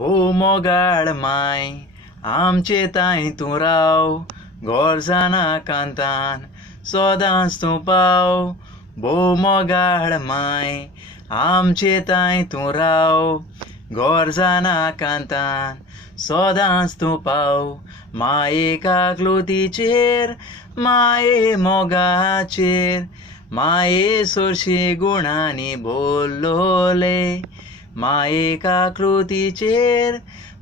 भोव मोगाळ माय आमचे ताई तूं राव, गोर जाना कांतान सोदांच तूं पाव. भोव मोगाळ माय आमचे ताई तूं राव, गोर जाना कांतान सोदांच तूं पाव. माये काकलुतीचेर माये मोगाचेर माये सोरशी गुणांनी भोल्लोले. माये काकलुतीचेर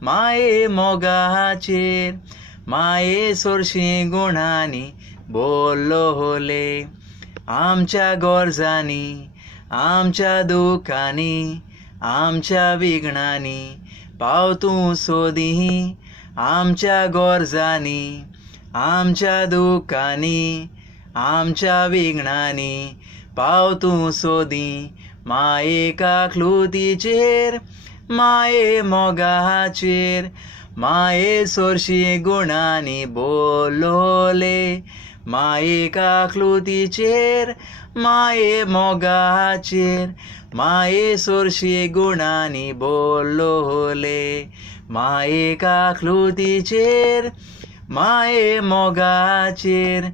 माये मोगाचेर माये सोरशी गुणांनी भोल्लोले. आमच्या गोरजांनी आमच्या दुखांनी आमच्या विघ्नांनी पाव तूं सोदी. आमच्या गोरजांनी आमच्या दुखांनी आमच्या विघ्नांनी पाव तूं सोदी. माये काकलुतीचेर माये मोगाचेर माये सोरशी गुणांनी भोल्लोले. माये काकलुतीचेर माये मोगाचेर माये सोरशी गुणांनी भोल्लोले. माये काकलुतीचेर माये मोगाचेर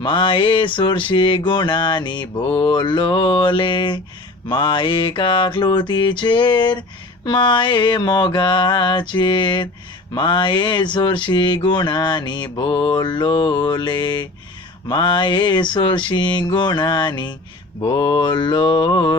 माये सोरशी गुणांनी भोल्लोले. माये काकलुतीचेर माये मोगाचेर माये सोरशी गुणांनी भोल्लोले. माये सोरशी गुणांनी भोल्लोले.